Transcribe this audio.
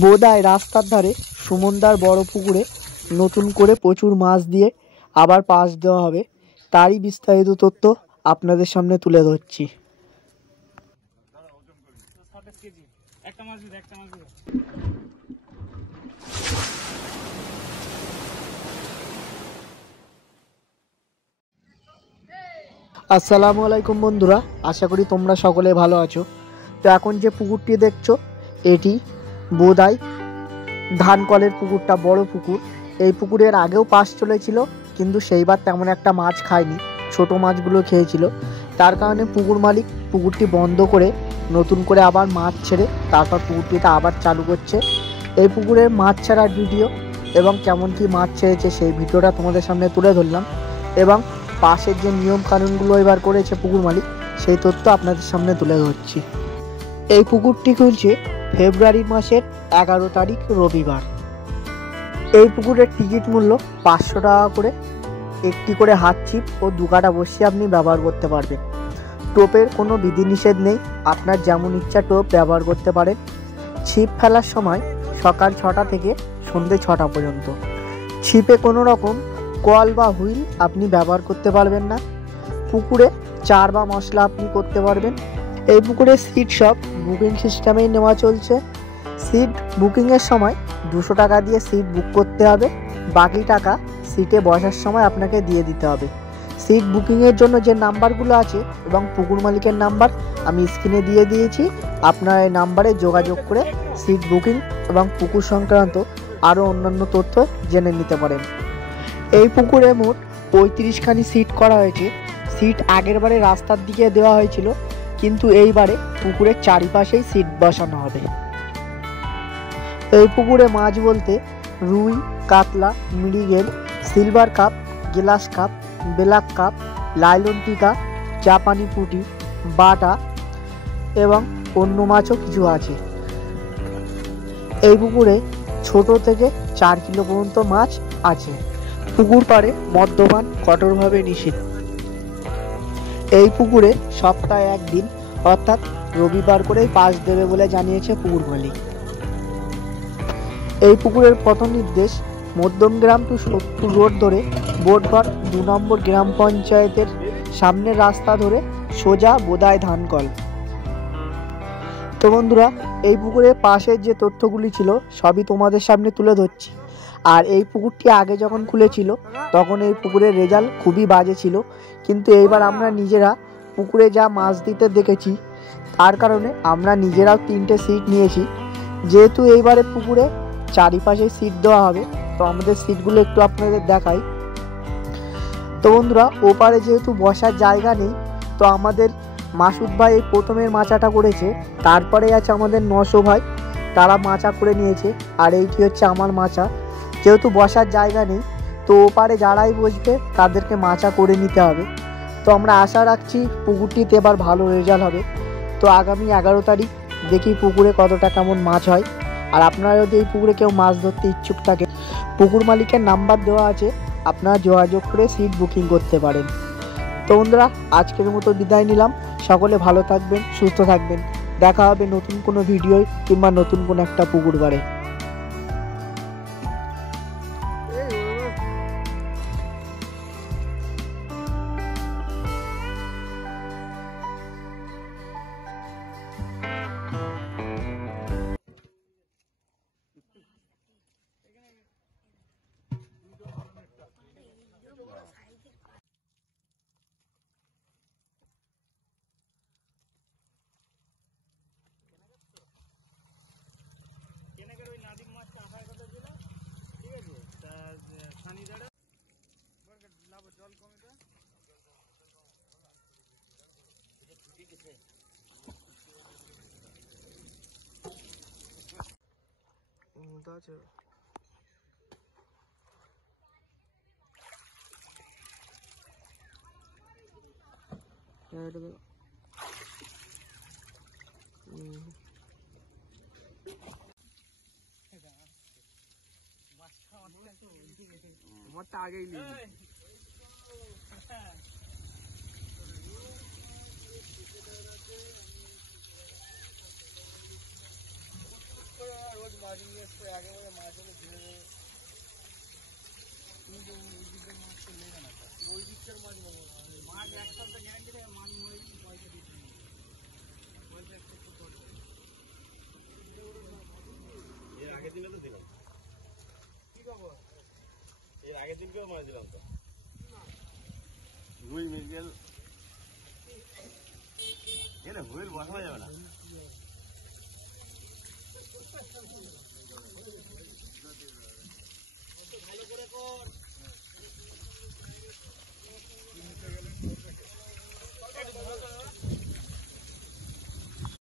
বোদায় রাস্তার ধারে সুমনদার বড় পুকুরে নতুন করে প্রচুর মাছ দিয়ে আবার পাস দেওয়া হবে, তারই বিস্তারিত তথ্য আপনাদের সামনে তুলে ধরছি। আসসালামু আলাইকুম বন্ধুরা, আশা করি তোমরা সকলে ভালো আছো। তো এখন যে পুকুরটি দেখছো এটি বোদাই ধানকলের পুকুরটা, বড় পুকুর। এই পুকুরের আগেও পাস চলেছিল, কিন্তু সেইবার তেমন একটা মাছ খায়নি, ছোট মাছগুলো খেয়েছিল। তার কারণে পুকুর মালিক পুকুরটি বন্ধ করে নতুন করে আবার মাছ ছেড়ে তারপর পুকুরটিতে আবার চালু করছে। এই পুকুরের মাছ ছাড়ার ভিডিও এবং কেমন কি মাছ ছেড়েছে সেই ভিডিওটা তোমাদের সামনে তুলে ধরলাম, এবং পাশের যে নিয়ম কানুনগুলো এবার করেছে পুকুর মালিক সেই তথ্য আপনাদের সামনে তুলে ধরছি। এই পুকুরটি খুলছে ফেব্রুয়ারি মাসের 11 তারিখ রবিবার। এই পুকুরের টিকিট মূল্য 500 টাকা করে। একটি করে হাত ছিপ ও 2 কাটা বসি আপনি ব্যবহার করতে পারবেন। টোপের কোনো বিধিনিষেধ নেই, আপনার যেমন ইচ্ছা টোপ ব্যবহার করতে পারেন। ছিপ ফেলার সময় সকাল 6টা থেকে সন্ধ্যে 6টা পর্যন্ত। ছিপে কোনো রকম কল বা হুইল আপনি ব্যবহার করতে পারবেন না। পুকুরে চার বা মশলা আপনি করতে পারবেন। এই পুকুরে সিট সব বুকিং সিস্টেমেই নেওয়া চলছে। সিট বুকিংয়ের সময় 200 টাকা দিয়ে সিট বুক করতে হবে, বাকি টাকা সিটে বসার সময় আপনাকে দিয়ে দিতে হবে। সিট বুকিংয়ের জন্য যে নাম্বারগুলো আছে এবং পুকুর মালিকের নাম্বার আমি স্ক্রিনে দিয়ে দিয়েছি, আপনার এই নাম্বারে যোগাযোগ করে সিট বুকিং এবং পুকুর সংক্রান্ত আরও অন্যান্য তথ্য জেনে নিতে পারেন। এই পুকুরে মোট 35খানি সিট করা হয়েছে। সিট আগের বারে রাস্তার দিকে দেওয়া হয়েছিল, কিন্তু এইবারে পুকুরের চারিপাশেই সিট বসানো হবে। এই পুকুরে মাছ বলতে রুই, কাতলা, মৃগেল, silver cup, glass cup, black cup, nylon টিকা, জাপানি পুঁটি, বাটা এবং অন্য মাছও কিছু আছে। এই পুকুরে ছোট থেকে 4 কিলো পর্যন্ত মাছ আছে। পুকুর পাড়ে মদ্যপান কঠোরভাবে নিষিদ্ধ। এই পুকুরে সপ্তাহে একদিন অর্থাৎ রবিবার করেই পাস দেবে বলে জানিয়েছে পুকুর মালিক। এই পুকুরের পথ নির্দেশ মধ্যমগ্রাম টু সোদপুর রোড ধরে বোটঘর 2 নম্বর গ্রাম পঞ্চায়েতের সামনের রাস্তা ধরে সোজা বোদায় ধানকল। তো বন্ধুরা, এই পুকুরের পাশের যে তথ্যগুলি ছিল সবই তোমাদের সামনে তুলে ধরছি। আর এই পুকুরটি আগে যখন খুলেছিল তখন এই পুকুরের রেজাল্ট খুবই বাজে ছিল, কিন্তু এইবার আমরা নিজেরা পুকুরে যা মাছ দিতে দেখেছি তার কারণে আমরা নিজেরাও 3টে সিট নিয়েছি। যেহেতু এইবারে পুকুরে চারিপাশে সিট দেওয়া হবে, তো আমাদের সিটগুলো একটু আপনাদের দেখাই। তো বন্ধুরা, ওপারে যেহেতু বসার জায়গা নেই, তো আমাদের মাসুদ ভাই এই প্রথমের মাচাটা করেছে, তারপরে আছে আমাদের 900 ভাই, তারা মাচা করে নিয়েছে, আর এইটি হচ্ছে আমার মাচা। যেহেতু বসার জায়গা নেই, তো ওপারে যারাই বসবে তাদেরকে মাচা করে নিতে হবে। তো আমরা আশা রাখছি পুকুরটিতে এবার ভালো রেজাল্ট হবে। তো আগামী 11 তারিখ দেখি পুকুরে কতটা কেমন মাছ হয়। আর আপনারা যদি এই পুকুরে কেউ মাছ ধরতে ইচ্ছুক থাকে, পুকুর মালিকের নাম্বার দেওয়া আছে, আপনারা যোগাযোগ করে সিট বুকিং করতে পারেন। তো বন্ধুরা, আজকের মতো বিদায় নিলাম। সকলে ভালো থাকবেন, সুস্থ থাকবেন। দেখা হবে নতুন কোনো ভিডিও কিংবা নতুন কোনো একটা পুকুর পাড়ে। আমারটা আগেই নিয়ে মাছ নিয়ে এসছে একেবারে মাছগুলো ধরে দেবে। কিন্তু ওই দিকের মাছ তো নেবে না, ওই দিকটার মাছ নেবো না। মাছ এক সপ্তাহ গ্যারান্টি দেয়, মাছ নয় পয়সা দিতে পয়সা একটু দরকার। এর আগের দিনে তো দিলাম, কি খবর? এর আগের দিনকেও মাছ দিলাম তো, রুই মৃগেল এর হুইল বসানো যাবে না।